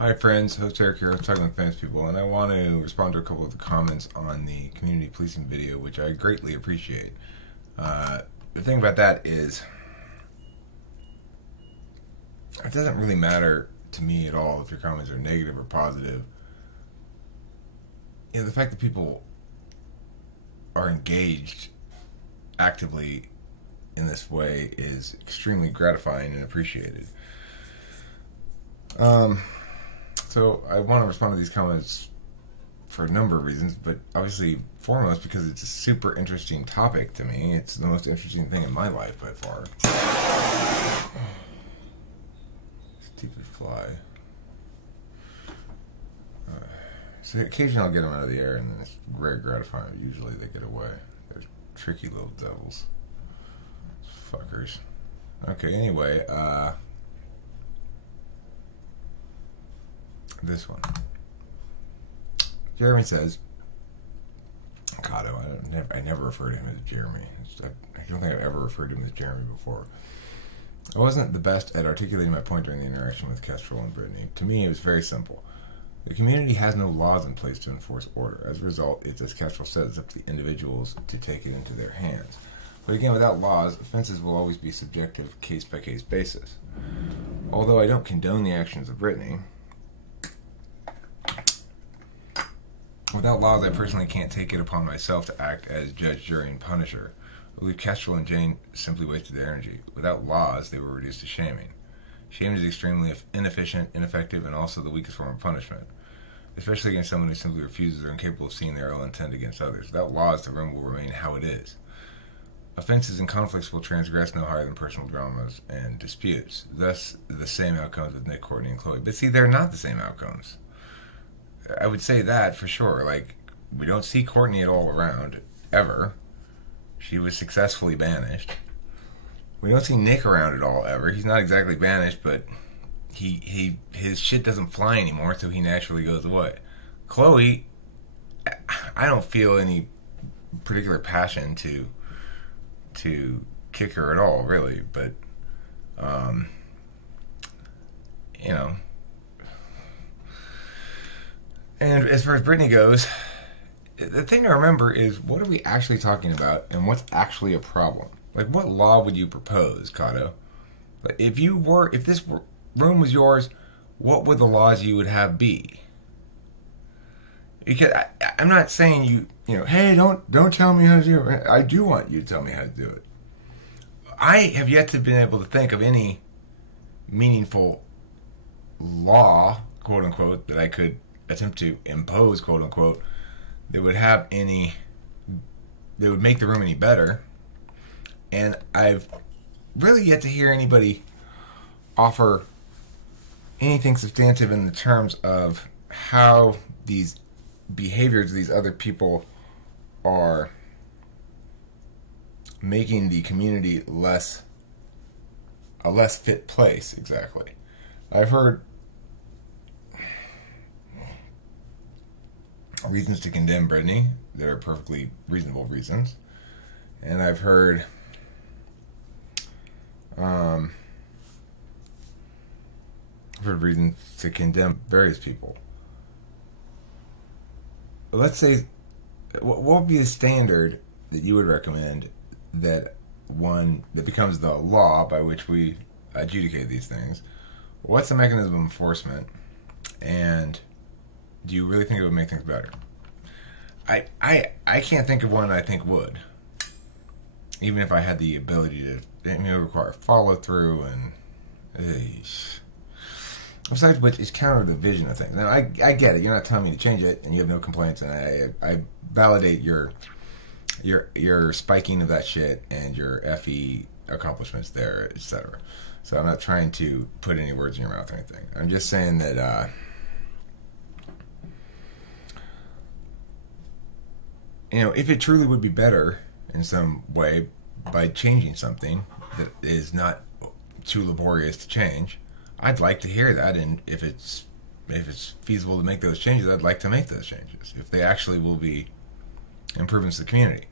Hi friends, host Eric here, talking with famous people, and I want to respond to a couple of the comments on the community policing video, which I greatly appreciate. The thing about that is, it doesn't really matter to me at all if your comments are negative or positive. You know, the fact that people are engaged actively in this way is extremely gratifying and appreciated. So I want to respond to these comments for a number of reasons, but obviously foremost because it's a super interesting topic to me. It's the most interesting thing in my life by far. Stupid fly. So occasionally I'll get them out of the air, and then it's very gratifying. Usually they get away. They're tricky little devils. Fuckers. Okay, anyway, this one. Jeremy says, Kato, I never refer to him as Jeremy. I don't think I've ever referred to him as Jeremy before. I wasn't the best at articulating my point during the interaction with Kestrel and Brittany. To me, it was very simple. The community has no laws in place to enforce order. As a result, it's, as Kestrel says, it's up to the individuals to take it into their hands. But again, without laws, offenses will always be subjective, case-by-case basis. Although I don't condone the actions of Brittany, without laws, I personally can't take it upon myself to act as judge, jury, and punisher. I believe Kestrel and Jane simply wasted their energy. Without laws, they were reduced to shaming. Shame is extremely inefficient, ineffective, and also the weakest form of punishment, especially against someone who simply refuses or incapable of seeing their ill intent against others. Without laws, the room will remain how it is. Offenses and conflicts will transgress no higher than personal dramas and disputes. Thus, the same outcomes with Nick, Courtney, and Chloe. But see, they're not the same outcomes. I would say that for sure. Like, we don't see Courtney at all around, ever. She was successfully banished. We don't see Nick around at all, ever. He's not exactly banished, but his shit doesn't fly anymore, so he naturally goes away. Chloe, I don't feel any particular passion to kick her at all, really, but, you know. And as far as Brittany goes, the thing to remember is, what are we actually talking about, and what's actually a problem? Like, what law would you propose, Kato? Like, if this room was yours, what would the laws you would have be? Because I'm not saying you know, hey, don't tell me how to do it. I do want you to tell me how to do it. I have yet to been able to think of any meaningful law, quote unquote, that I could attempt to impose, quote unquote, that would make the room any better. And I've really yet to hear anybody offer anything substantive in the terms of how these behaviors of these other people are making the community a less fit place, exactly. I've heard reasons to condemn Brittany that are perfectly reasonable reasons. And I've heard reasons to condemn various people. Let's say, what would be a standard that you would recommend that becomes the law by which we adjudicate these things? What's the mechanism of enforcement? And do you really think it would make things better? I can't think of one I think would. Even if I had the ability to, it may require follow through and besides which, it's counter to the vision of things. Now I get it. You're not telling me to change it, and you have no complaints, and I validate your spiking of that shit and your FE accomplishments there, etc. So I'm not trying to put any words in your mouth or anything. I'm just saying that you know, if it truly would be better in some way by changing something that is not too laborious to change, I'd like to hear that, and if it's feasible to make those changes, I'd like to make those changes, if they actually will be improvements to the community.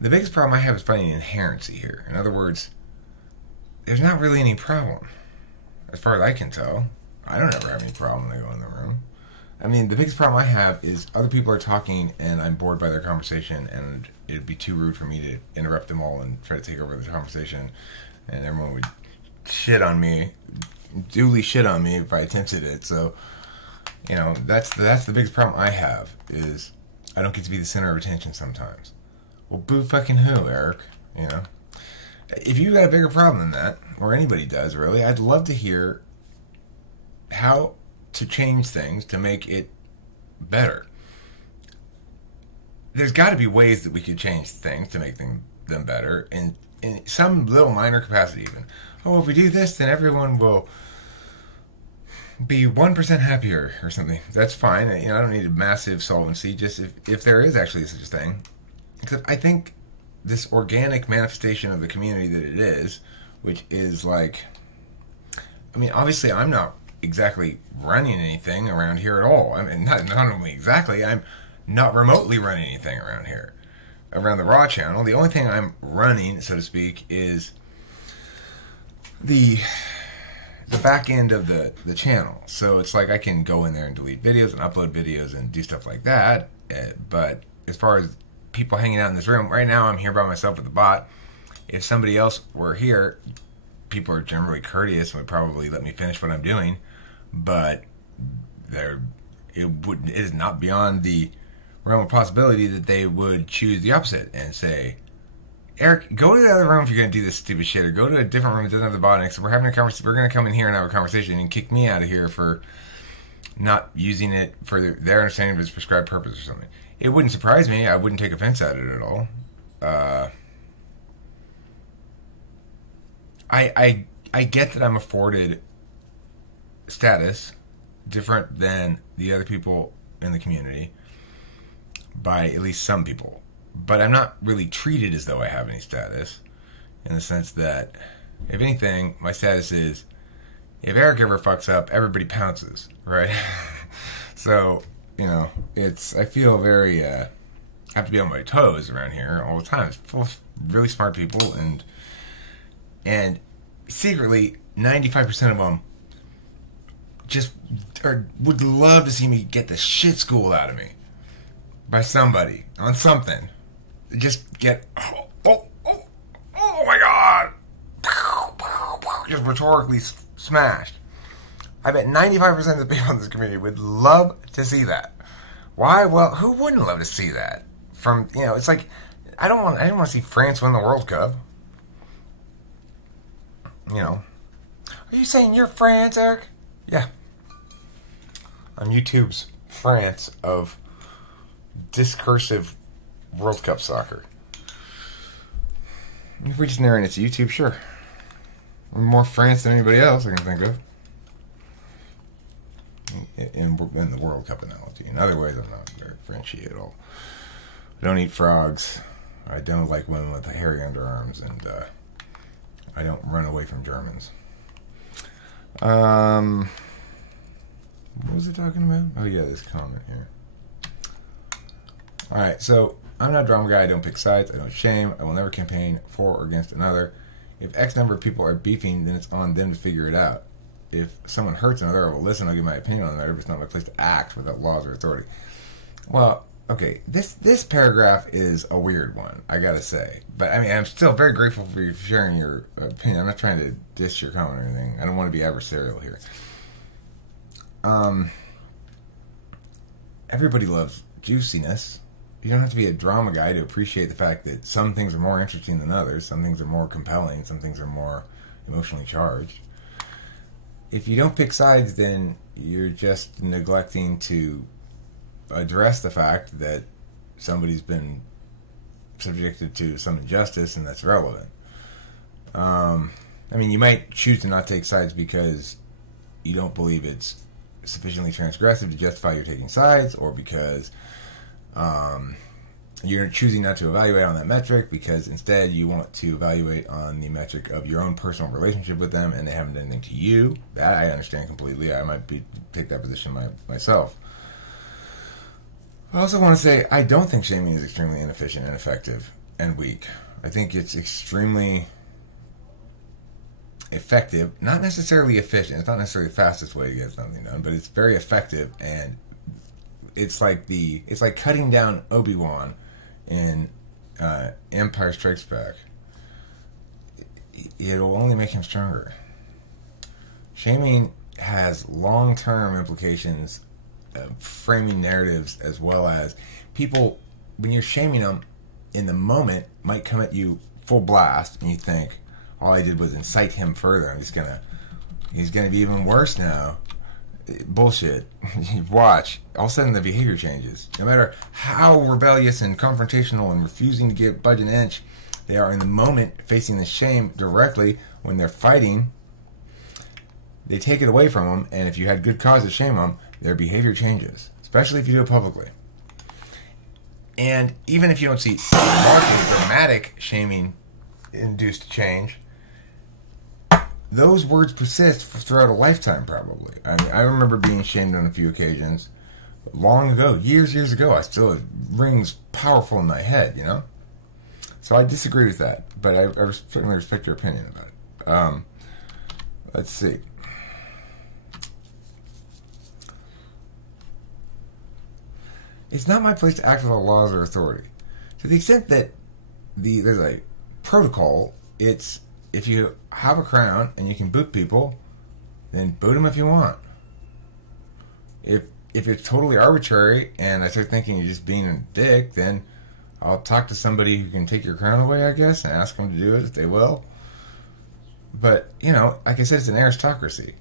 The biggest problem I have is finding inherency here. In other words, there's not really any problem, as far as I can tell. I don't ever have any problem when I go in the room. I mean, the biggest problem I have is other people are talking and I'm bored by their conversation, and it'd be too rude for me to interrupt them all and try to take over the conversation, and everyone would duly shit on me if I attempted it. So, that's the biggest problem I have, is I don't get to be the center of attention sometimes. Well, boo fucking who, Eric? If you got a bigger problem than that, or anybody does really, I'd love to hear how to change things to make it better. There's got to be ways that we could change things to make them better, in some little minor capacity even. Oh, if we do this, then everyone will be 1% happier or something. That's fine. I don't need a massive solvency, just if there is actually such a thing. Except I think this organic manifestation of the community that it is, which is like, obviously I'm not exactly running anything around here at all. Not only exactly, I'm not remotely running anything around here. Around the Raw channel, the only thing I'm running, so to speak, is the back end of the channel. So it's like I can go in there and delete videos and upload videos and do stuff like that. But as far as people hanging out in this room, right now I'm here by myself with the bot. If somebody else were here, people are generally courteous and would probably let me finish what I'm doing. But it is not beyond the realm of possibility that they would choose the opposite and say, Eric, go to the other room if you're going to do this stupid shit, or go to a different room that doesn't have the bot next. We're having a conversation. We're going to come in here and have a conversation and kick me out of here for not using it for their understanding of its prescribed purpose or something. It wouldn't surprise me. I wouldn't take offense at it at all. I get that I'm afforded status different than the other people in the community by at least some people, but I'm not really treated as though I have any status, in the sense that, if anything, my status is, if Eric ever fucks up, everybody pounces, right? So, I feel very, have to be on my toes around here all the time. It's full of really smart people, and secretly, 95% of them just would love to see me get the shit schooled out of me by somebody on something. Just get, oh my god, just rhetorically smashed. I bet 95% of the people in this community would love to see that. Why? Well, who wouldn't love to see that? It's like, I didn't want to see France win the World Cup. Are you saying you're France, Eric? Yeah. I'm YouTube's France of discursive World Cup soccer. If we're just narrowing it to YouTube, sure. I'm more France than anybody else I can think of. In the World Cup analogy. In other ways, I'm not very Frenchy at all. I don't eat frogs. I don't like women with hairy underarms, and I don't run away from Germans. What was it talking about? Oh yeah, this comment here. Alright, so I'm not a drama guy. I don't pick sides. I don't shame. I will never campaign for or against another. If X number of people are beefing, then it's on them to figure it out. If someone hurts another, I will listen. I'll give my opinion on the matter, but it's not my place to act without laws or authority. Well, okay, this paragraph is a weird one, I gotta say. But I'm still very grateful for you sharing your opinion. I'm not trying to diss your comment or anything. I don't want to be adversarial here. Everybody loves juiciness. You don't have to be a drama guy to appreciate the fact that some things are more interesting than others. Some things are more compelling. Some things are more emotionally charged. If you don't pick sides, then you're just neglecting to address the fact that somebody's been subjected to some injustice, and that's relevant. You might choose to not take sides because you don't believe it's sufficiently transgressive to justify your taking sides, or because you're choosing not to evaluate on that metric because instead you want to evaluate on the metric of your own personal relationship with them, and they haven't done anything to you. That I understand completely. I might take that position myself. I also want to say I don't think shaming is extremely inefficient, ineffective, and weak. I think it's extremely effective, not necessarily efficient. It's not necessarily the fastest way to get something done, but it's very effective, and it's like cutting down Obi-Wan in Empire Strikes Back. It'll only make him stronger. Shaming has long-term implications, framing narratives, as well as people, when you're shaming them in the moment, might come at you full blast, and you think, all I did was incite him further. He's gonna be even worse now. Bullshit. You watch. All of a sudden the behavior changes. No matter how rebellious and confrontational and refusing to budge an inch they are in the moment, facing the shame directly when they're fighting, they take it away from them, and if you had good cause to shame them, their behavior changes, especially if you do it publicly. And even if you don't see marked dramatic shaming-induced change, those words persist throughout a lifetime, probably. I mean, I remember being shamed on a few occasions long ago, years ago. It rings powerful in my head, you know? So I disagree with that, but I certainly respect your opinion about it. Let's see. It's not my place to act without laws or authority. To the extent that there's a protocol, it's if you have a crown and you can boot people, then boot them if you want. If it's totally arbitrary and I start thinking you're just being a dick, then I'll talk to somebody who can take your crown away, I guess, and ask them to do it if they will. But, you know, like I said, it's an aristocracy.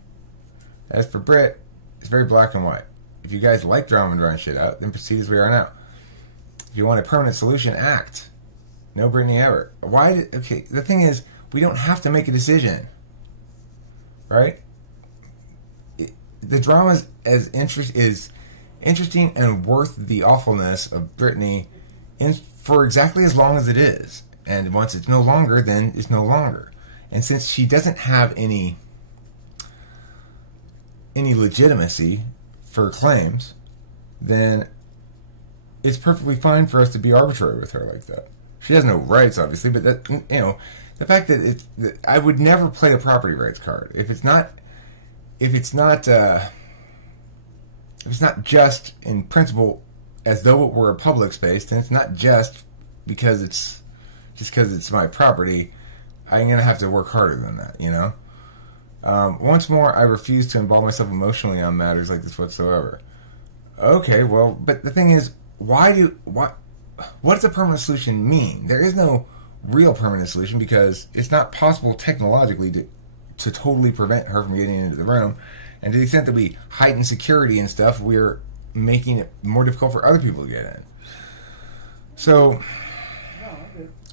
As for Brit, it's very black and white. If you guys like drama and drawing shit out, then proceed as we are now. If you want a permanent solution, act. No Brittany ever. Okay, the thing is, we don't have to make a decision. Right? The drama is interesting and worth the awfulness of Brittany for exactly as long as it is. And once it's no longer, then it's no longer. And since she doesn't have any legitimacy for claims, then it's perfectly fine for us to be arbitrary with her like that. She has no rights, obviously, but that, you know, the fact that I would never play a property rights card if it's not just in principle as though it were a public space, then it's not just because it's my property. I'm gonna have to work harder than that, you know. Once more, I refuse to involve myself emotionally on matters like this whatsoever. Okay, well, but the thing is, what does a permanent solution mean? There is no real permanent solution because it's not possible technologically to totally prevent her from getting into the room. And to the extent that we heighten security and stuff, we're making it more difficult for other people to get in. So,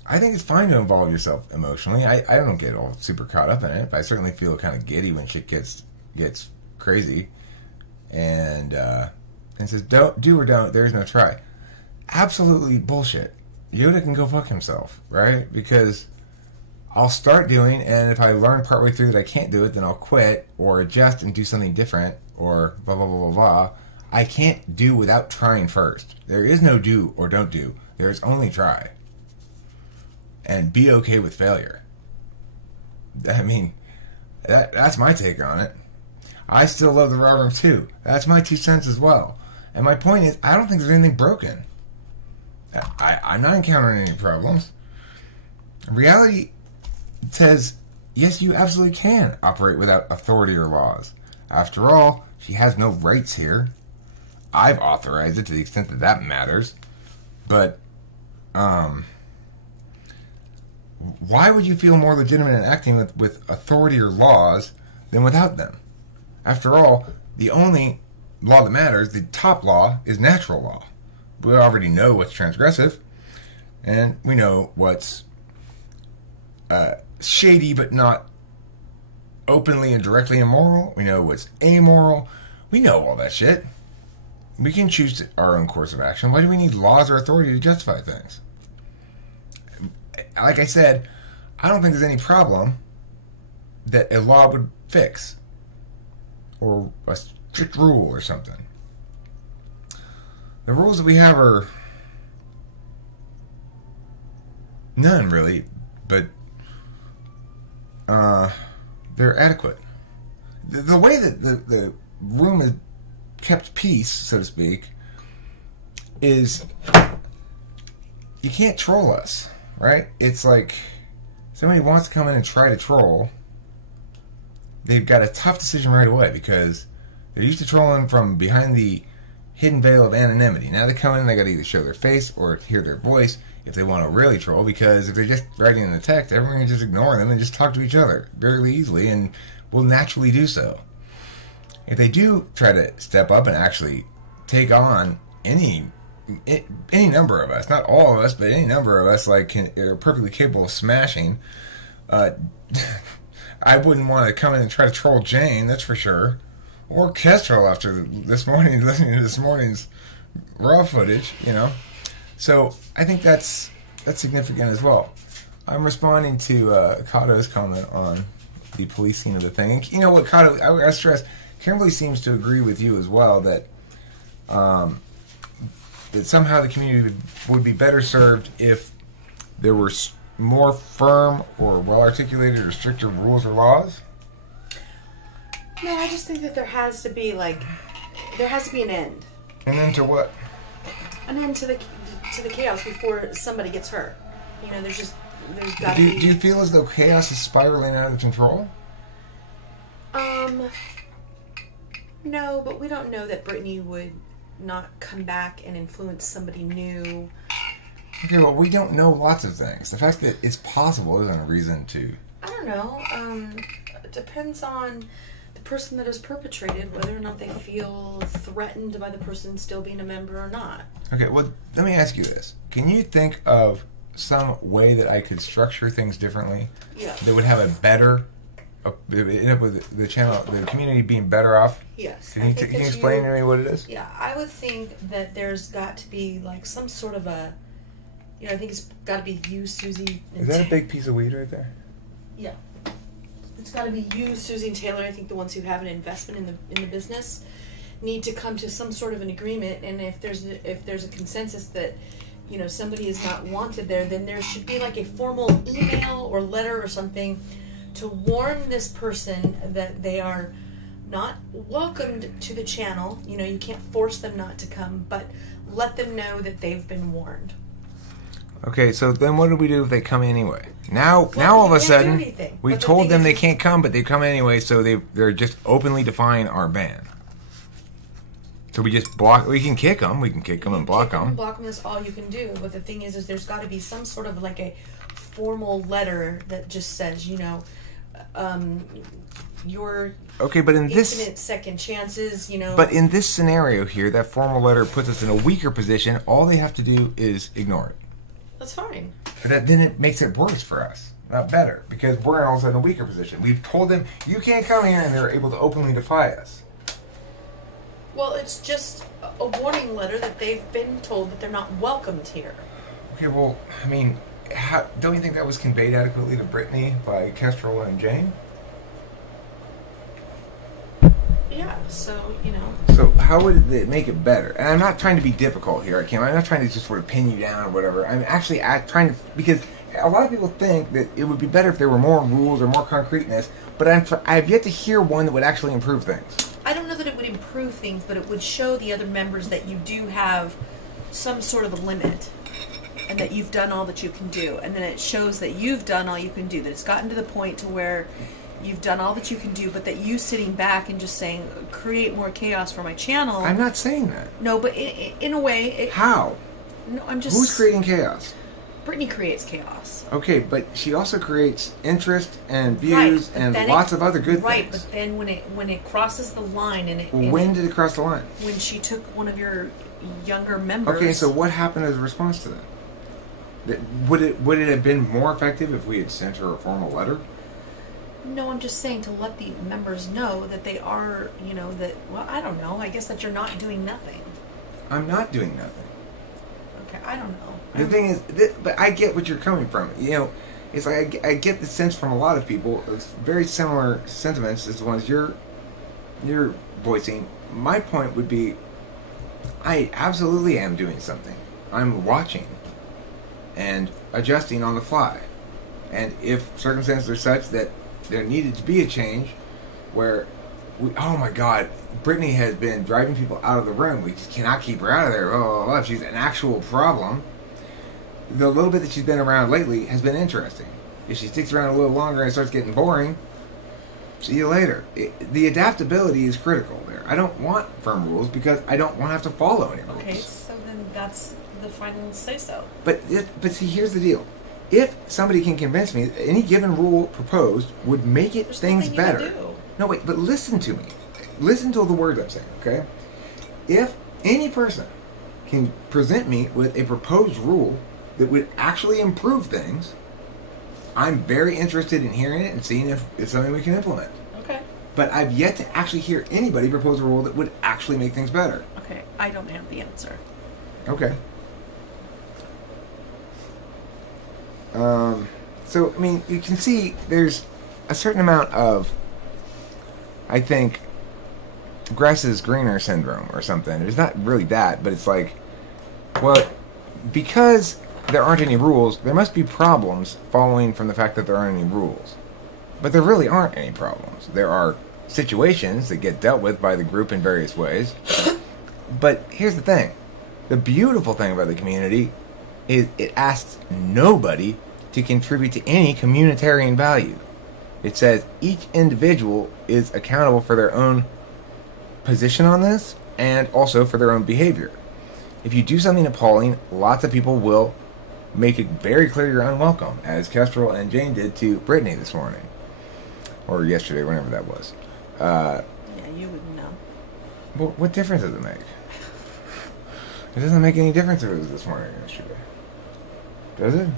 I think it's fine to involve yourself emotionally. I don't get all super caught up in it, but I certainly feel kind of giddy when shit gets crazy. And says, do or don't, there's no try. Absolutely bullshit. Yoda can go fuck himself, right? Because I'll start doing, and if I learn partway through that I can't do it, then I'll quit, or adjust and do something different, or blah, blah, blah, blah, blah. I can't do without trying first. There is no do or don't do. There is only try. And be okay with failure. I mean, that's my take on it. I still love the raw room too. That's my 2 cents as well. And my point is, I don't think there's anything broken. I'm not encountering any problems. Reality says, yes, you absolutely can operate without authority or laws. After all, she has no rights here. I've authorized it to the extent that that matters. But, why would you feel more legitimate in acting with authority or laws than without them? After all, the only law that matters, the top law, is natural law. We already know what's transgressive, and we know what's shady but not openly and directly immoral. We know what's amoral. We know all that shit. We can choose our own course of action. Why do we need laws or authority to justify things? Like I said, I don't think there's any problem that a law would fix, or a strict rule or something. The rules that we have are none, really, but they're adequate. The way that the room is kept peace, so to speak, is you can't troll us, right? It's like somebody wants to come in and try to troll. They've got a tough decision right away because they're used to trolling from behind the hidden veil of anonymity. Now they come in and they got to either show their face or hear their voice if they want to really troll, because if they're just writing in the text, everyone can just ignore them and just talk to each other very easily and will naturally do so. If they do try to step up and actually take on any number of us, not all of us, but any number of us, like are perfectly capable of smashing, I wouldn't want to come in and try to troll Jane, that's for sure. Or Kestrel after this morning, listening to this morning's raw footage, you know. So I think that's significant as well. I'm responding to Cato's comment on the policing of the thing. And you know what, Cato, I stress, Kimberly seems to agree with you as well that that somehow the community would be better served if there were more firm or well-articulated or stricter rules or laws. No, I just think that there has to be an end. An end to what? An end to the chaos before somebody gets hurt. You know, there's got to be. Do you feel as though chaos is spiraling out of control? No, but we don't know that Brittany would not come back and influence somebody new. Okay, well, we don't know lots of things. The fact that it's possible isn't a reason to. I don't know. It depends on the person that is perpetrated, whether or not they feel threatened by the person still being a member or not. Okay, well, let me ask you this. Can you think of some way that I could structure things differently? Yeah. That would have a better, end up with the channel, the community being better off? Yes. Can you explain to me what it is? Yeah, I would think that there's got to be like some sort of a, you know, I think it's got to be you, Susie. Is that a big piece of weed right there? Yeah. It's got to be you, Susie, and Taylor. I think the ones who have an investment in the business need to come to some sort of an agreement. And if there's a consensus that, you know, somebody is not wanted there, then there should be like a formal email or letter or something to warn this person that they are not welcomed to the channel. You know, you can't force them not to come, but let them know that they've been warned. Okay, so then what do we do if they come anyway? Now all of a sudden, we've told them they can't come, but they come anyway, so they're just openly defying our ban. So we just block. We can kick them. We can kick them and block them. Block them is all you can do. But the thing is there's got to be some sort of like a formal letter that just says, you know, your but in infinite second chances, you know. But in this scenario here, that formal letter puts us in a weaker position. All they have to do is ignore it. That's fine. But then it makes it worse for us, not better, because we're all of a sudden in a weaker position. We've told them, you can't come here, and they're able to openly defy us. Well, it's just a warning letter that they've been told that they're not welcomed here. Okay, well, I mean, don't you think that was conveyed adequately to Brittany by Kestrel and Jane? Yeah, so, you know. So how would it make it better? And I'm not trying to be difficult here, Kim. I'm not trying to just sort of pin you down or whatever. I'm actually trying to, because a lot of people think that it would be better if there were more rules or more concreteness, but I've yet to hear one that would actually improve things. I don't know that it would improve things, but it would show the other members that you do have some sort of a limit and that you've done all that you can do. And then it shows that you've done all you can do, that it's gotten to the point to where you've done all that you can do, but that you sitting back and just saying, create more chaos for my channel. I'm not saying that. No, but in a way. How? No, I'm just. Who's creating chaos? Brittany creates chaos. Okay, but she also creates interest and views and lots of other good things. Right, but then when it crosses the line when did it cross the line? When she took one of your younger members. Okay, so what happened as a response to that? Would it have been more effective if we had sent her a formal letter? No, I'm just saying to let the members know that they are, you know, that, well, I don't know. I guess that you're not doing nothing. I'm not doing nothing. Okay, I don't know. The thing is, but I get what you're coming from. You know, it's like I get the sense from a lot of people. It's very similar sentiments as the ones you're voicing. My point would be, I absolutely am doing something. I'm watching and adjusting on the fly. And if circumstances are such that there needed to be a change where oh my God, Brittany has been driving people out of the room. We just cannot keep her out of there. Blah, blah, blah. She's an actual problem. The little bit that she's been around lately has been interesting. If she sticks around a little longer and it starts getting boring, see you later. The adaptability is critical there. I don't want firm rules because I don't want to have to follow any rules. Okay, so then that's the final say-so. But see, here's the deal. If somebody can convince me that any given rule proposed would make it things better. No, wait, but listen to me. Listen to the words I'm saying, okay? If any person can present me with a proposed rule that would actually improve things, I'm very interested in hearing it and seeing if it's something we can implement. Okay. But I've yet to actually hear anybody propose a rule that would actually make things better. Okay, I don't have the answer. Okay. So, I mean, you can see there's a certain amount of, I think, grass is greener syndrome or something. It's not really that, but it's like, well, because there aren't any rules, there must be problems following from the fact that there aren't any rules. But there really aren't any problems. There are situations that get dealt with by the group in various ways. But here's the thing. The beautiful thing about the community is it asks nobody to contribute to any communitarian value. It says each individual is accountable for their own position on this and also for their own behavior. If you do something appalling, lots of people will make it very clear you're unwelcome, as Kestrel and Jane did to Brittany this morning. Or yesterday, whenever that was. Yeah, you wouldn't know. Well, what difference does it make? It doesn't make any difference if it was this morning or yesterday. Does it? No.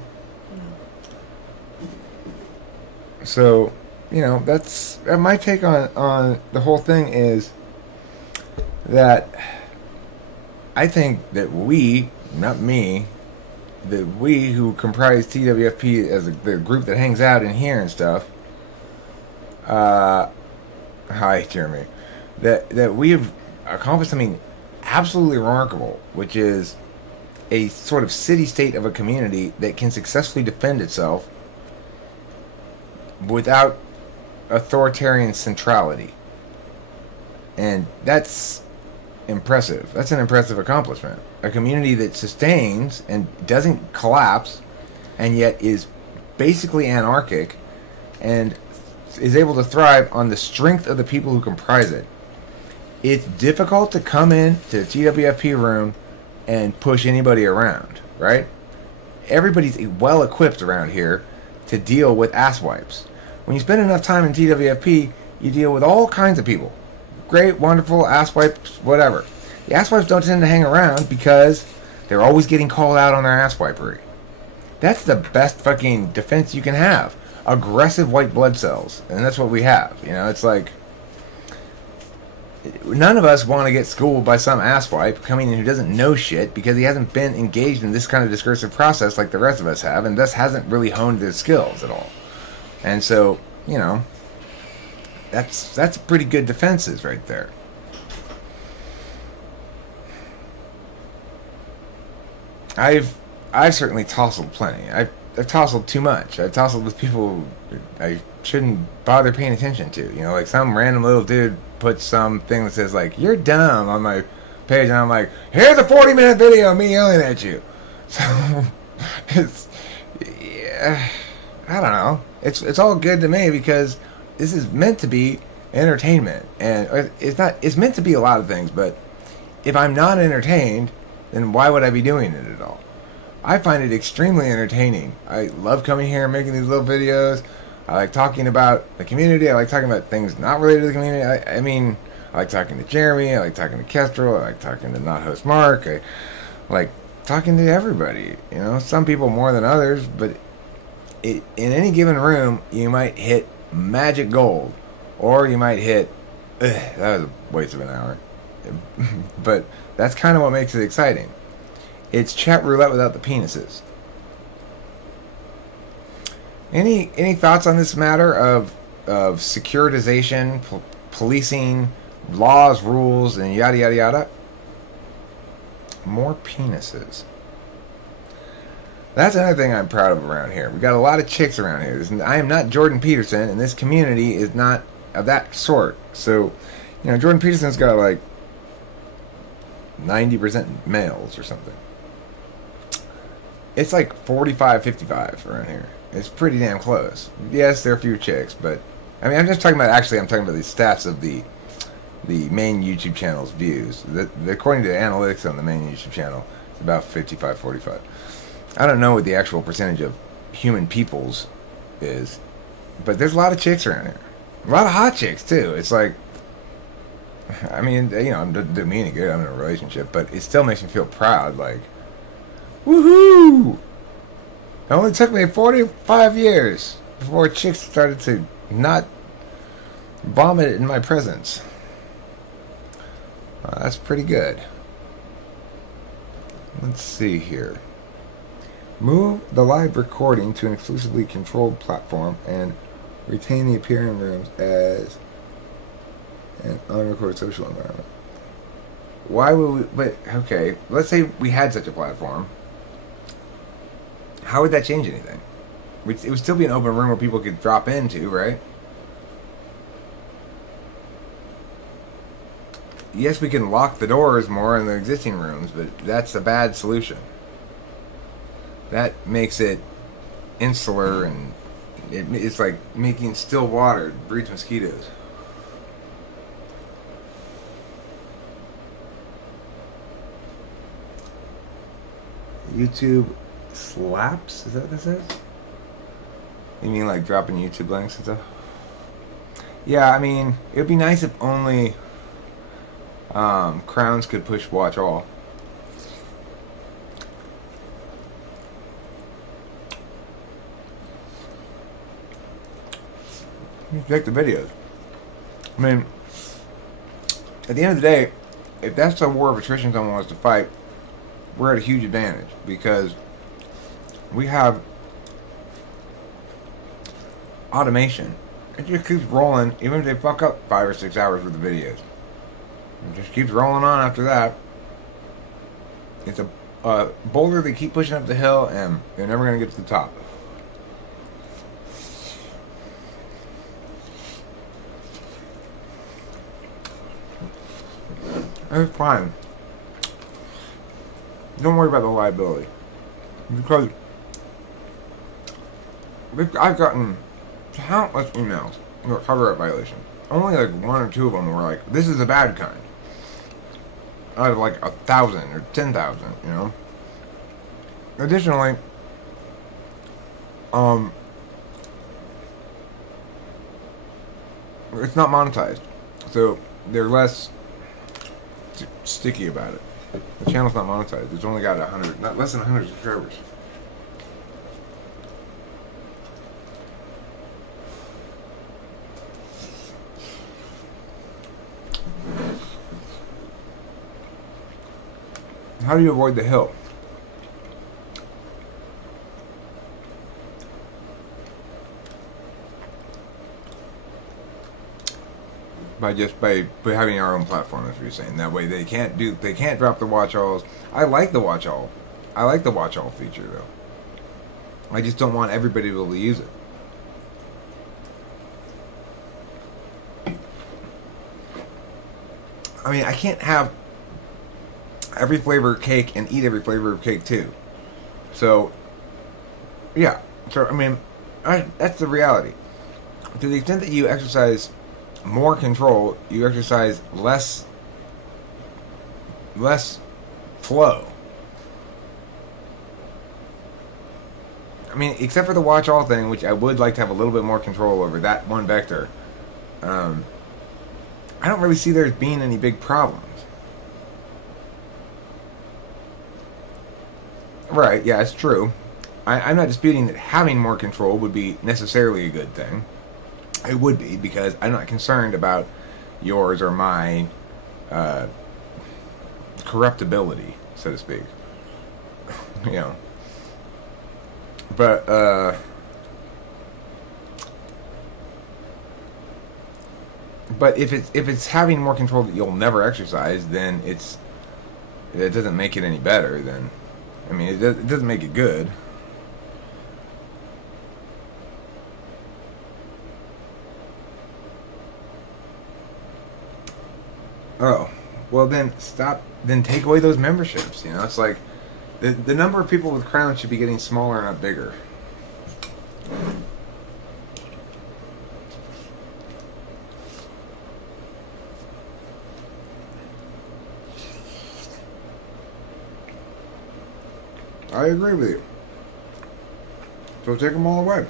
So, you know, that's my take on the whole thing is that I think that we, not me, that we who comprise TWFP as the group that hangs out in here and stuff, hi Jeremy, that we have accomplished something absolutely remarkable, which is a sort of city-state of a community that can successfully defend itself without authoritarian centrality. And that's impressive. That's an impressive accomplishment. A community that sustains and doesn't collapse and yet is basically anarchic and is able to thrive on the strength of the people who comprise it. It's difficult to come in to the TWFP room and push anybody around, right? Everybody's well equipped around here to deal with asswipes. When you spend enough time in TWFP, you deal with all kinds of people. Great, wonderful, asswipes, whatever. The asswipes don't tend to hang around because they're always getting called out on their asswipery. That's the best fucking defense you can have. Aggressive white blood cells. And that's what we have. You know, it's like, none of us want to get schooled by some asswipe coming in who doesn't know shit because he hasn't been engaged in this kind of discursive process like the rest of us have, and thus hasn't really honed his skills at all. And so, you know, that's pretty good defenses right there. I've certainly tousled plenty. I've tousled too much. I've tousled with people I shouldn't bother paying attention to. You know, like some random little dude puts something that says like, "You're dumb" on my page, and I'm like, "Here's a 40-minute video of me yelling at you." So it's, yeah, I don't know. It's all good to me because this is meant to be entertainment, and it's not. It's meant to be a lot of things, but if I'm not entertained, then why would I be doing it at all? I find it extremely entertaining. I love coming here and making these little videos. I like talking about the community. I like talking about things not related to the community. I mean, I like talking to Jeremy. I like talking to Kestrel. I like talking to Not Host Mark. I like talking to everybody. You know, some people more than others, but in any given room, you might hit magic gold, or you might hit, that was a waste of an hour. But that's kind of what makes it exciting. It's chat roulette without the penises. Any thoughts on this matter of securitization, policing, laws, rules, and yada yada yada? More penises. That's another thing I'm proud of around here. We got a lot of chicks around here. I am not Jordan Peterson, and this community is not of that sort. So, Jordan Peterson's got like 90% males or something. It's like 45-55 around here. It's pretty damn close. Yes, there are a few chicks, but I'm just talking about. Actually, I'm talking about the stats of the main YouTube channel's views. According to the analytics on the main YouTube channel, it's about 55-45. I don't know what the actual percentage of human peoples is, but there's a lot of chicks around here. A lot of hot chicks, too. It's like, I'm doing me any good. I'm in a relationship, but it still makes me feel proud. Like, woohoo! It only took me 45 years before chicks started to not vomit in my presence. That's pretty good. Let's see here. Move the live recording to an exclusively controlled platform and retain the appearing rooms as an unrecorded social environment. Why would we... But, okay, let's say we had such a platform. How would that change anything? It would still be an open room where people could drop into, right? Yes, we can lock the doors more in the existing rooms, but that's a bad solution. That makes it insular, and it's like making still water breeds mosquitoes. YouTube slaps? Is that what this is? You mean like dropping YouTube links and stuff? Yeah, it would be nice if only crowns could push watch all. Check the videos. At the end of the day, if that's a war of attrition someone wants to fight, we're at a huge advantage because we have automation. It just keeps rolling, even if they fuck up 5 or 6 hours with the videos. It just keeps rolling on after that. It's a boulder they keep pushing up the hill, and they're never going to get to the top. It's fine. Don't worry about the liability. Because I've gotten countless emails for copyright violations. Only like 1 or 2 of them were like, this is a bad kind. Out of like 1,000 or 10,000, Additionally, it's not monetized. So they're less sticky about it. The channel's not monetized. It's only got less than 100 subscribers. How do you avoid the hill? By having our own platform, as you're saying. That way they can't drop the watch alls. I like the watch all feature though. I just don't want everybody to be able to use it. I can't have every flavor of cake and eat every flavor of cake too. So, yeah. So that's the reality. To the extent that you exercise more control, you exercise less flow. Except for the watch all thing, which I would like to have a little bit more control over that one vector. I don't really see there being any big problems. Right, yeah, it's true. I'm not disputing that having more control would be necessarily a good thing. It would be, because I'm not concerned about yours or my corruptibility, so to speak. But if it's having more control that you'll never exercise, then it doesn't make it any better. Then it doesn't make it good. Oh, well then stop. Then take away those memberships. You know, it's like the number of people with crowns should be getting smaller, not bigger. I agree with you. So take them all away.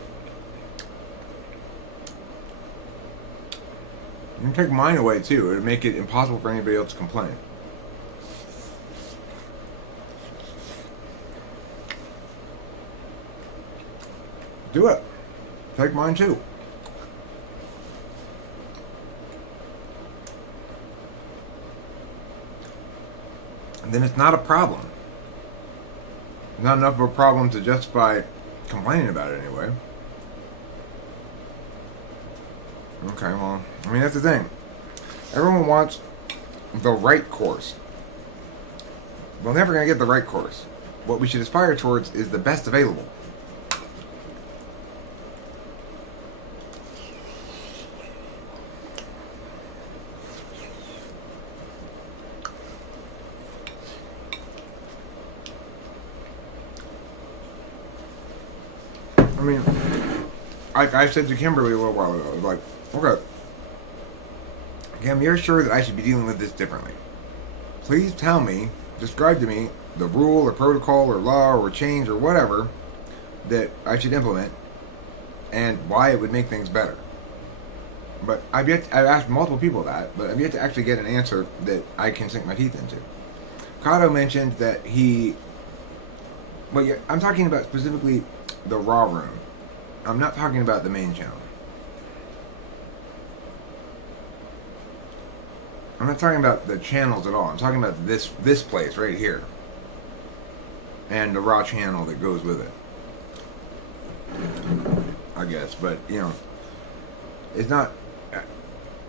You can take mine away too. It would make it impossible for anybody else to complain. Do it. Take mine too. And then it's not a problem. Not enough of a problem to justify complaining about it anyway. Okay, well, I mean, that's the thing. Everyone wants the right course. We're never going to get the right course. What we should aspire towards is the best available. I mean, like I said to Kimberly a little while ago, I was like, okay, Kim, you're sure that I should be dealing with this differently. Please tell me, describe to me the rule or protocol or law or change or whatever that I should implement and why it would make things better. But I've asked multiple people that, but I've yet to actually get an answer that I can sink my teeth into. Kato mentioned that well, I'm talking about specifically the raw room. I'm not talking about the main channel. I'm not talking about the channels at all. I'm talking about this place right here. And the raw channel that goes with it. I guess, but you know, it's not.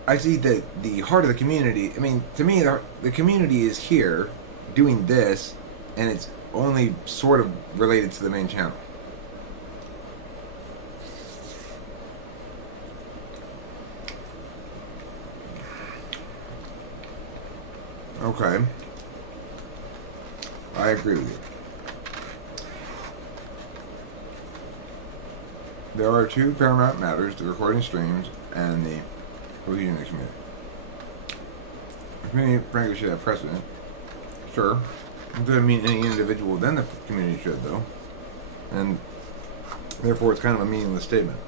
I see that the heart of the community. I mean, to me, the community is here doing this, and it's only sort of related to the main channel. Okay. I agree with you. There are two paramount matters: the recording streams and the cohesion of the community. The community, frankly, should have precedent. Sure. It doesn't mean any individual within the community should, though. And therefore, it's kind of a meaningless statement.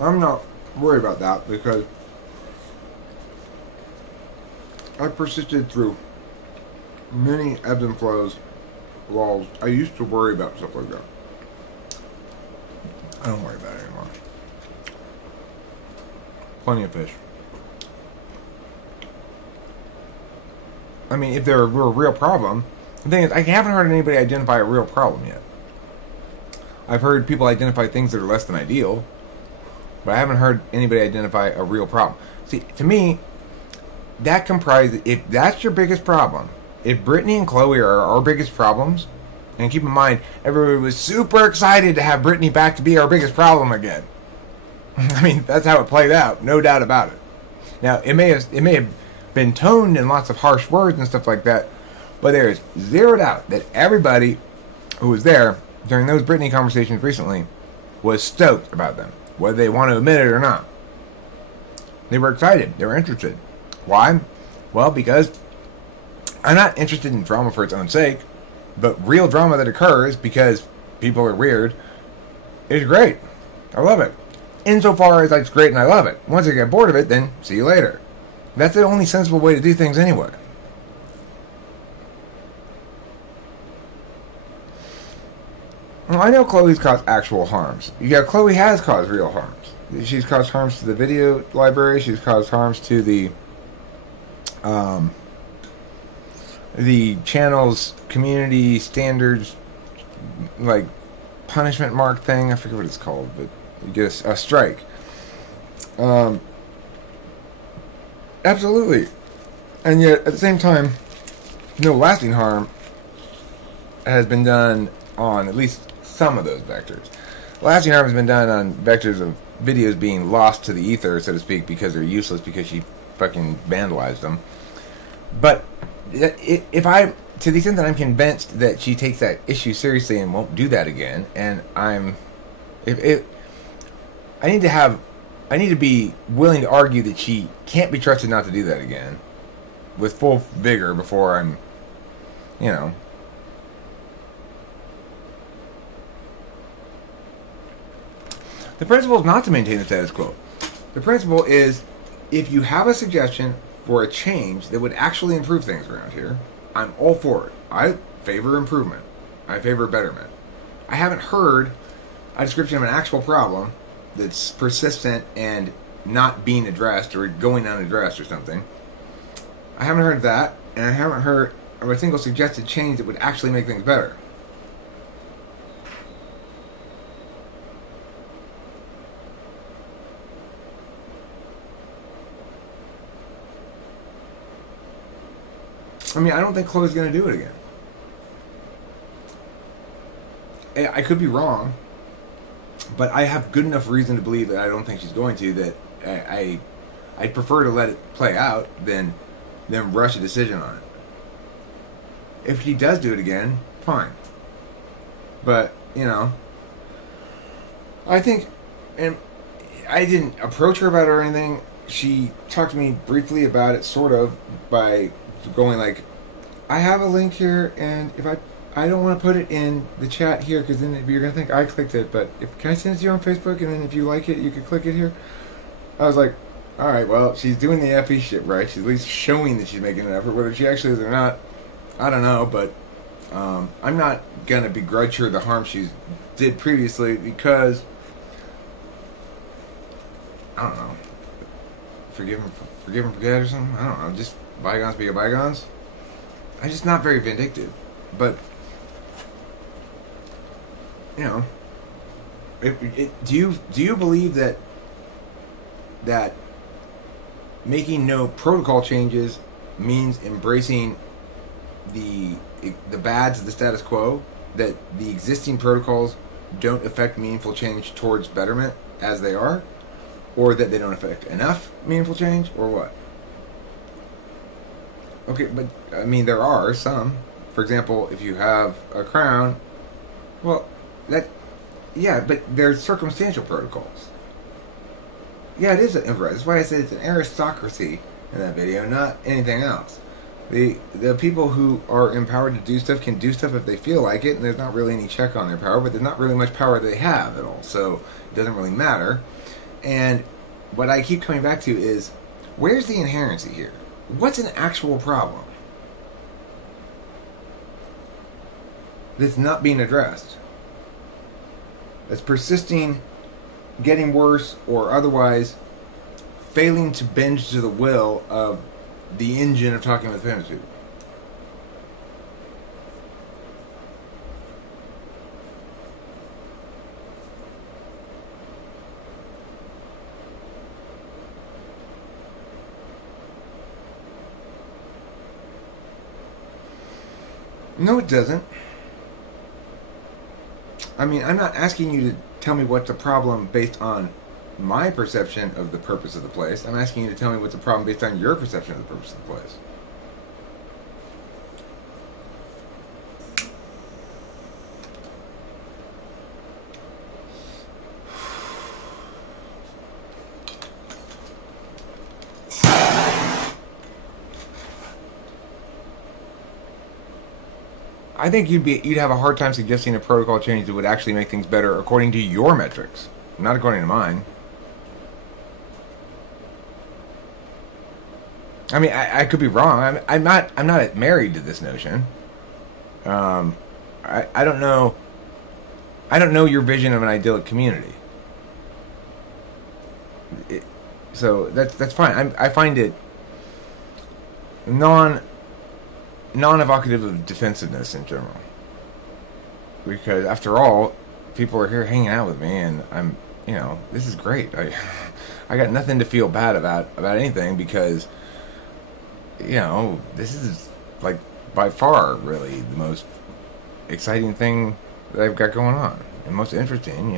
I'm not worried about that because I persisted through many ebbs and flows, lulls. I used to worry about stuff like that. I don't worry about it anymore. Plenty of fish. I mean, if there were a real problem, the thing is, I haven't heard anybody identify a real problem yet. I've heard people identify things that are less than ideal, but I haven't heard anybody identify a real problem. See, to me, that comprises, if that's your biggest problem, if Brittany and Chloe are our biggest problems, and keep in mind, everybody was super excited to have Brittany back to be our biggest problem again. I mean, that's how it played out, no doubt about it. Now, it may have been toned in lots of harsh words and stuff like that, but there is zero doubt that everybody who was there during those Brittany conversations recently was stoked about them, whether they want to admit it or not. They were excited. They were interested. Why? Well, because I'm not interested in drama for its own sake, but real drama that occurs because people are weird is great. I love it. Insofar as it's great and I love it. Once I get bored of it, then see you later. That's the only sensible way to do things anyway. Well, I know Chloe's caused actual harms. Yeah, Chloe has caused real harms. She's caused harms to the video library. She's caused harms to the channel's community standards, like punishment mark thing. I forget what it's called, but you get a strike. Absolutely. And yet, at the same time, no lasting harm has been done on at least some of those vectors. Lasting harm has been done on vectors of videos being lost to the ether, so to speak, because they're useless because she fucking vandalized them. But if I, to the extent that I'm convinced that she takes that issue seriously and won't do that again, and I need to be willing to argue that she can't be trusted not to do that again with full vigor before I'm, you know. The principle is not to maintain the status quo. The principle is, if you have a suggestion for a change that would actually improve things around here, I'm all for it. I favor improvement. I favor betterment. I haven't heard a description of an actual problem that's persistent and not being addressed or going unaddressed or something. I haven't heard that, and I haven't heard of a single suggested change that would actually make things better. I mean, I don't think Chloe's going to do it again. I could be wrong, but I have good enough reason to believe that I don't think she's going to, that I'd prefer to let it play out than rush a decision on it. If she does do it again, fine. But, you know, I think, and I didn't approach her about it or anything. She talked to me briefly about it, sort of, by going like, I have a link here, and if I don't want to put it in the chat here, because then you're going to think I clicked it, but can I send it to you on Facebook, and then if you like it, you can click it here? I was like, alright, well, she's doing the FE shit right. She's at least showing that she's making an effort. Whether she actually is or not, I don't know, but I'm not going to begrudge her the harm she did previously, because, I don't know, forgive and forget or something? I don't know, just bygones be bygones. I'm just not very vindictive, but you know, do you believe that making no protocol changes means embracing the bads of the status quo? That the existing protocols don't affect meaningful change towards betterment as they are, or that they don't affect enough meaningful change, or what? Okay, but, I mean, there are some. For example, if you have a crown, well, yeah, but there's circumstantial protocols. Yeah, it is an emperor. That's why I said it's an aristocracy in that video, not anything else. The people who are empowered to do stuff can do stuff if they feel like it, and there's not really any check on their power, but there's not really much power they have at all, so it doesn't really matter. And what I keep coming back to is, where's the inherency here? What's an actual problem that's not being addressed? That's persisting, getting worse, or otherwise failing to bend to the will of the engine of talking with finitude. No, it doesn't. I mean, I'm not asking you to tell me what's the problem based on my perception of the purpose of the place. I'm asking you to tell me what's the problem based on your perception of the purpose of the place. I think you'd have a hard time suggesting a protocol change that would actually make things better according to your metrics, not according to mine. I mean, I could be wrong. I'm not married to this notion. I don't know. I don't know your vision of an idyllic community. So that's fine. I find it non-evocative of defensiveness in general, because after all, people are here hanging out with me, and I'm, you know, this is great. I got nothing to feel bad about anything, because, you know, this is like by far really the most exciting thing that I've got going on, and most interesting,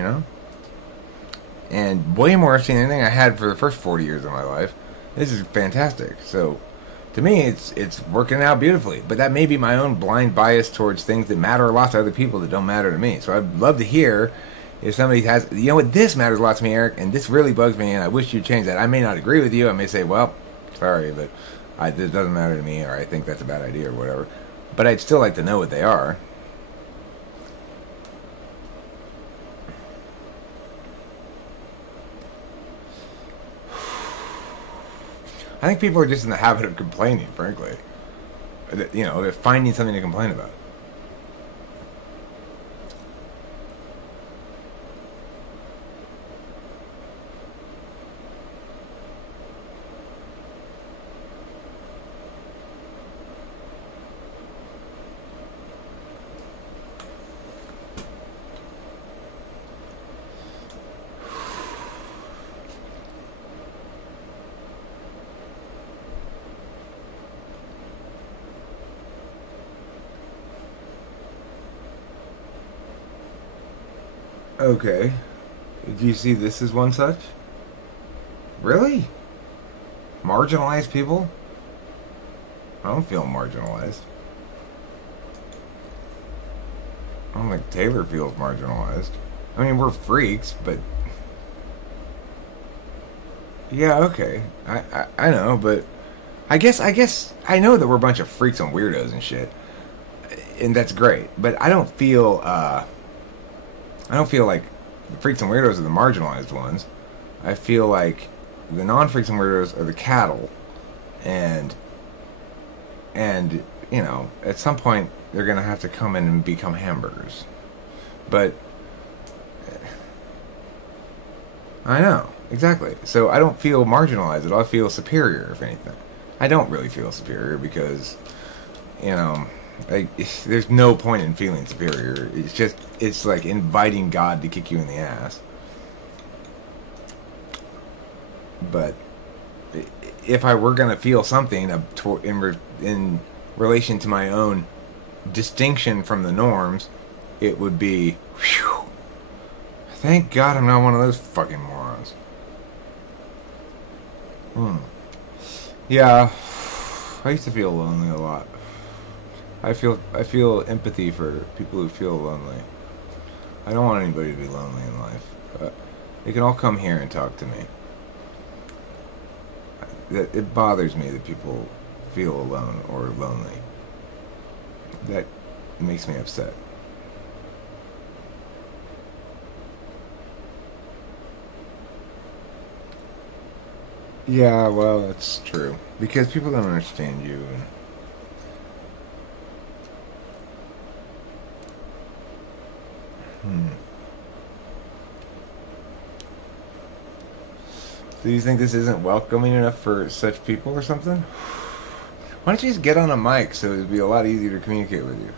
and way more interesting than anything I had for the first 40 years of my life. This is fantastic. So, to me, it's working out beautifully. But that may be my own blind bias towards things that matter a lot to other people that don't matter to me. So I'd love to hear if somebody has, what, this matters a lot to me, Eric, and this really bugs me, and I wish you'd change that. I may not agree with you. I may say, well, sorry, but this doesn't matter to me, or I think that's a bad idea, or whatever. But I'd still like to know what they are. I think people are just in the habit of complaining, frankly. They're finding something to complain about. Okay. Do you see this as one such? Really? Marginalized people? I don't feel marginalized. I don't think Taylor feels marginalized. I mean, we're freaks, but... Yeah, okay. I know, but... I guess I know that we're a bunch of freaks and weirdos and shit. And that's great. But I don't feel like the freaks and weirdos are the marginalized ones. I feel like the non-freaks and weirdos are the cattle. And at some point they're going to have to come in and become hamburgers. But I know, exactly. So I don't feel marginalized at all. I feel superior, if anything. I don't really feel superior because, there's no point in feeling superior. It's like inviting God to kick you in the ass. But if I were going to feel something in relation to my own distinction from the norms, it would be, whew, thank God I'm not one of those fucking morons. Yeah, I used to feel lonely a lot. I feel empathy for people who feel lonely. I don't want anybody to be lonely in life. They can all come here and talk to me. It bothers me that people feel alone or lonely. That makes me upset. Yeah, well, that's true. Because people don't understand you. Do you think this isn't welcoming enough for such people or something? Why don't you just get on a mic so it would be a lot easier to communicate with you?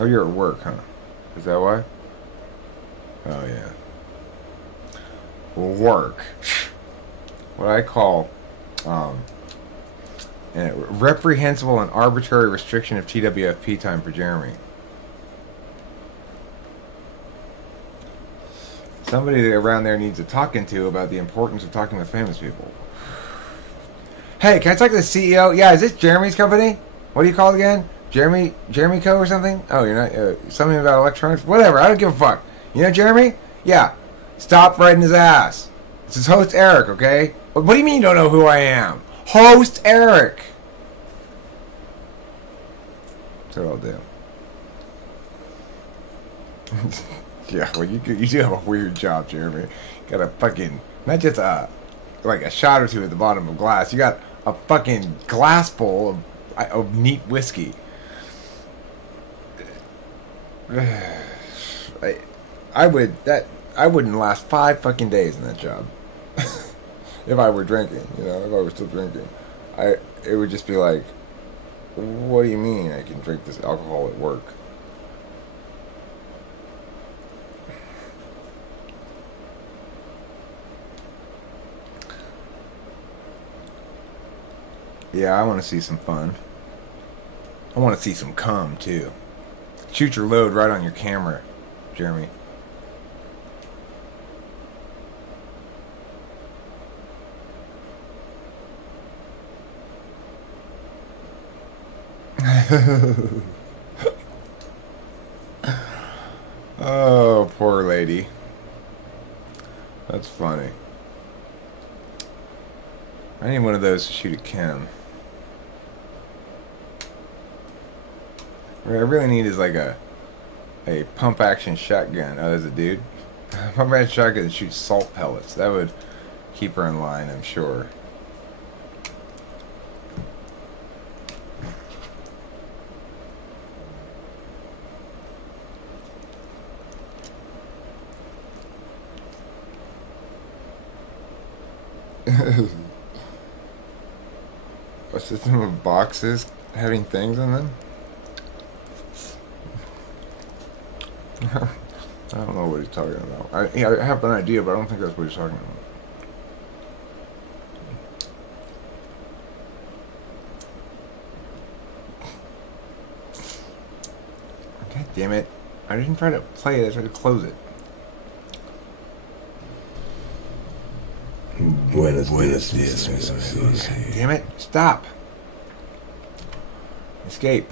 Oh, you're at work, huh? Is that why? Oh, yeah. Work. What I call reprehensible and arbitrary restriction of TWFP time for Jeremy. Somebody around there needs a talking to about the importance of talking with famous people. Hey, can I talk to the CEO? Yeah, is this Jeremy's company? What do you call it again? Jeremy Co. or something? Oh, you're not... something about electronics? Whatever, I don't give a fuck. You know Jeremy? Yeah. Stop riding his ass. This is host Eric, okay? What do you mean you don't know who I am? Host Eric. That's what I'll do. Yeah, well, you do have a weird job, Jeremy. You got a fucking... Not just like a shot or two at the bottom of glass. You got a fucking glass full of neat whiskey. I wouldn't last 5 fucking days in that job. If I were drinking, if I were still drinking. It would just be like, what do you mean I can drink this alcohol at work? Yeah, I want to see some fun. I want to see some cum, too. Shoot your load right on your camera, Jeremy. Oh, poor lady. That's funny. I need one of those to shoot at Kim. What I really need is like a pump action shotgun. Oh, there's a dude. Pump action shotgun that shoots salt pellets. That would keep her in line, I'm sure. A system of boxes having things in them? I don't know what he's talking about. I have an idea, but I don't think that's what he's talking about. God damn it. I didn't try to play it, I tried to close it. Buenos días, mis amigos. God damn it. Stop. Escape.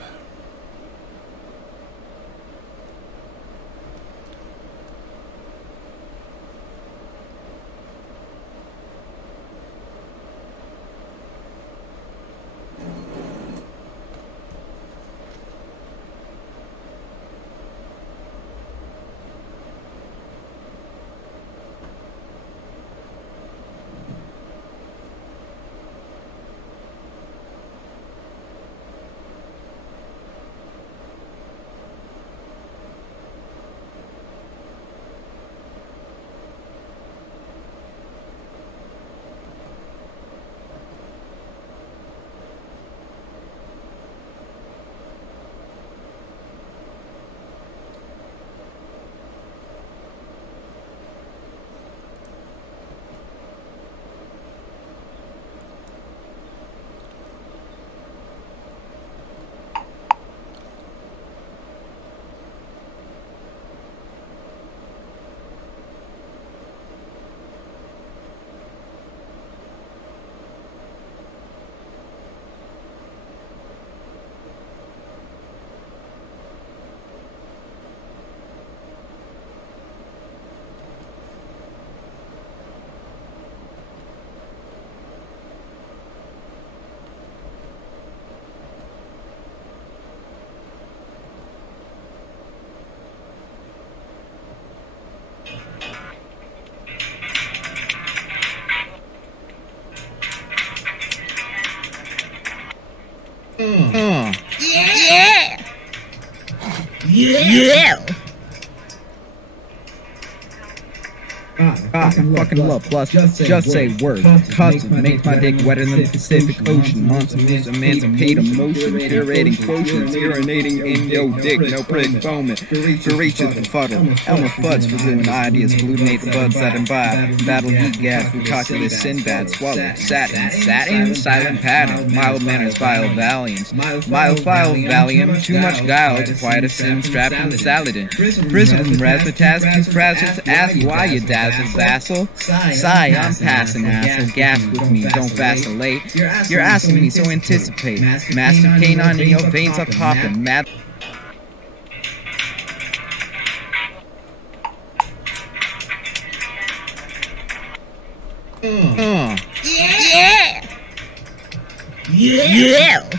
Yeah! I fucking love plus. Just say words. Custom makes my dick wetter than the Pacific Ocean. Monsters, emancipate emotion. Curating quotients. Urinating in yo dick. No prick foaming. For reaches befuddle. Elmer Fuds for ruined ideas. Glutinate the buds that imbibe. Battle heat gas. We calculate Sinbad. Swallow. Satin. Silent pattern. Mild manners. Vile valiance. Mild file Valium. Too much guile to quiet a sin. Strapped in the Saladin. Frizzled and razzmatazz. Too frazzled to ask why you dazzle. Vassal. Sigh, I'm passing, asshole. Gasp with me, don't vacillate. You're asking me, so anticipate. Master canine in your veins are popping. Mad. Yeah!